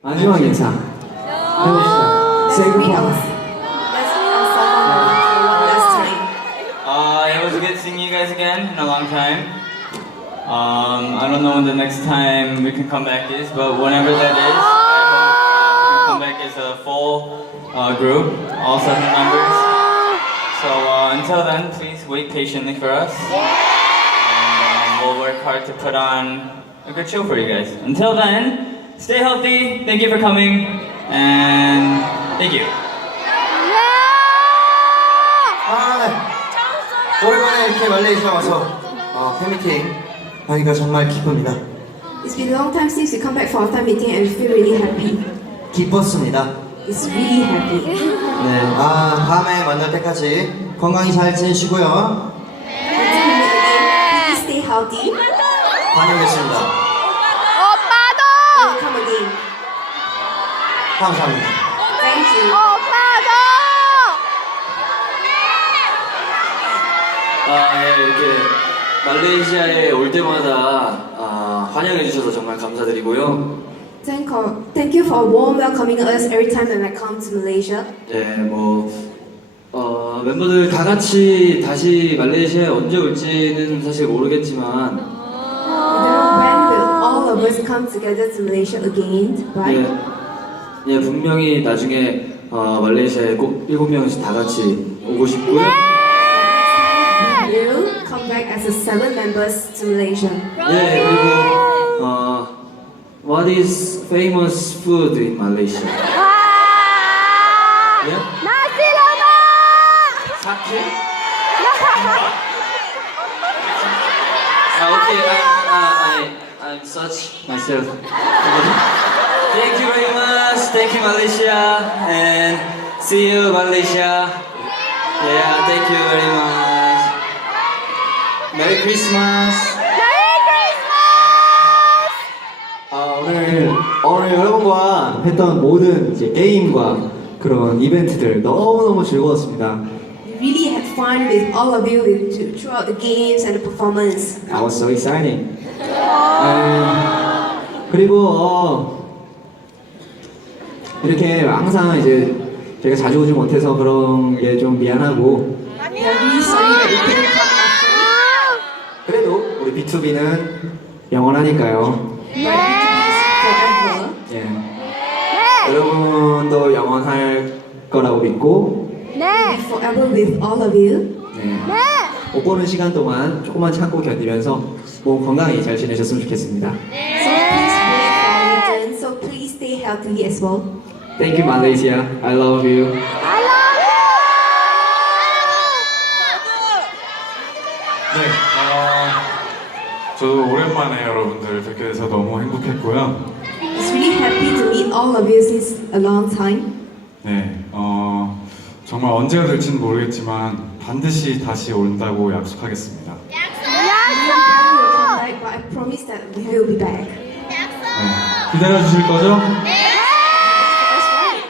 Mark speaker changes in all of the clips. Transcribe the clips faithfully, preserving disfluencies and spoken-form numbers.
Speaker 1: 마지막 인사 해봅시다. Say goodbye.
Speaker 2: Uh, it was good seeing you guys again in a long time. Um, I don't know when the next time we can come back is, but whenever that is, I hope uh, we can come back as a full uh, group, all seven members. So uh, until then, please wait patiently for us. And um, we'll work hard to put on a good show for you guys. Until then, stay healthy. Thank you for coming, and thank you.
Speaker 1: 아, 네. 오랜만에 이렇게 말레이시아 와서 어, 팬미팅 하니까 정말 기쁩니다.
Speaker 3: It's been a long time since we come back for our fan meeting and we feel really happy.
Speaker 1: 기뻤습니다.
Speaker 3: It's really happy.
Speaker 1: 네, 아 다음에 만날 때까지 건강히 잘 지내시고요.
Speaker 3: Until we meet again, please stay healthy.
Speaker 1: 다녀오겠습니다.
Speaker 3: We'll come again.
Speaker 1: 감사합니다.
Speaker 3: Thank you.
Speaker 4: 아, 예, 이렇게 말레이시아에 올 때마다 아, 환영해 주셔서 정말 감사드리고요.
Speaker 3: Thank, thank you for warm welcoming us every time when I come to Malaysia.
Speaker 4: 예, 뭐 어, 멤버들 다 같이 다시 말레이시아에 언제 올지는 사실 모르겠지만,
Speaker 3: When will all of us come together to Malaysia again, right?
Speaker 4: 예, 예, 분명히 나중에 어, 말레이시아에 꼭 일곱 명씩 다 같이 오고 싶고요.
Speaker 3: We'll come back as a seven members to Malaysia.
Speaker 4: 예, 그리고 어, what is famous food in Malaysia? 예? 사케? 아, okay, I'm, uh, I, I'm such myself. Thank you very much. Thank you, Malaysia, and see you, Malaysia. Yeah, thank you very much. Merry Christmas.
Speaker 1: 아, 오늘 오늘 여러분과 했던 모든 이제 게임과 그런 이벤트들 너무 너무 즐거웠습니다.
Speaker 3: We really had fun with all of you with, throughout the games and the performance.
Speaker 1: That was so exciting. 음, 그리고 어, 이렇게 항상 이제 제가 자주 오지 못해서 그런 게 좀 미안하고.
Speaker 3: We are really sorry that we couldn't come often.
Speaker 1: 그래도 우리 비투비는 영원하니까요.
Speaker 3: But B two B is forever.
Speaker 1: 예. 여러분도 영원할 거라고 믿고.
Speaker 3: We'll be forever with all of you.
Speaker 1: 네. 못 보는 시간 동안 조금만 참고 견디면서 몸 건강히 잘 지내셨으면 좋겠습니다.
Speaker 3: So please wait for our return. So please stay healthy as well.
Speaker 1: Thank you, Malaysia. I love you.
Speaker 5: 네, 어, 저도 오랜만에 여러분들 뵙게 돼서 너무 행복했고요.
Speaker 3: It's really happy to meet all of you since a long time.
Speaker 5: 네, 어, 정말 언제가 될지는 모르겠지만 반드시 다시 온다고 약속하겠습니다.
Speaker 3: We will come back, but I promise that we will be back.
Speaker 5: 네, 기다려 주실 거죠?
Speaker 3: That's right.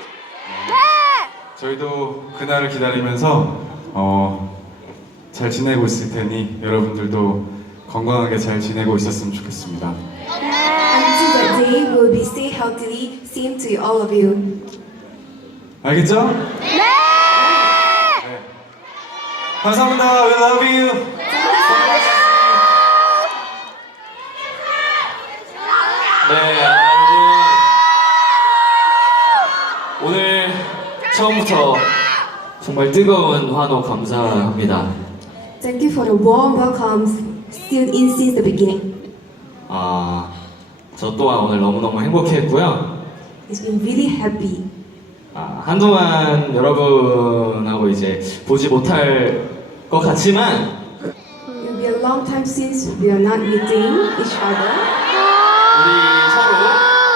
Speaker 5: 저희도 그날을 기다리면서 어, 잘 지내고 있을 테니 여러분들도 건강하게 잘 지내고 있었으면 좋겠습니다.
Speaker 3: Until that day, we will be stay healthily. Same to all of you.
Speaker 5: 알겠죠? 네! 감사합니다. We love you.
Speaker 4: 네, 여러분. 오늘 처음부터 정말 뜨거운 환호 감사합니다.
Speaker 3: Thank you for the warm welcomes still in since the beginning.
Speaker 4: 아, 저 또한 오늘 너무너무 행복했고요.
Speaker 3: It's been really happy.
Speaker 4: 아, 한동안 여러분하고 이제 보지 못할 것 같지만
Speaker 3: It will be a long time since we are not meeting each other.
Speaker 4: 우리 서로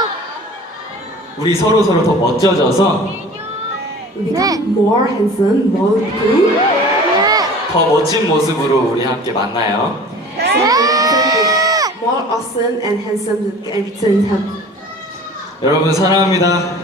Speaker 4: 우리 서로 서로 더 멋져져서
Speaker 3: We become more handsome, more cool.
Speaker 4: 더 멋진 모습으로 우리 함께 만나요.
Speaker 3: So we return with more awesome and handsome and return home.
Speaker 4: 여러분 사랑합니다.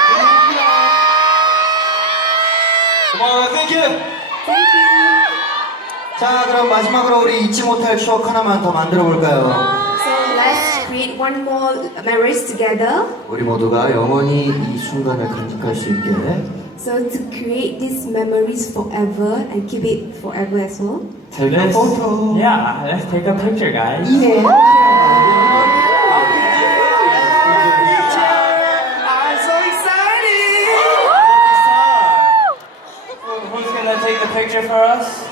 Speaker 4: 고마워요. Thank you.
Speaker 3: Thank you.
Speaker 1: 자, 그럼 마지막으로 우리 잊지 못할 추억 하나만 더 만들어 볼까요?
Speaker 3: So let's create create one more memories together.
Speaker 6: 우리 모두가 영원히 이 순간을 간직할 수 있게
Speaker 3: So to create these memories forever and keep it forever as well.
Speaker 2: Take a photo. Yeah, let's take a picture, guys.
Speaker 3: Yeah.
Speaker 1: I'm so excited!
Speaker 2: Who's gonna take the picture for us?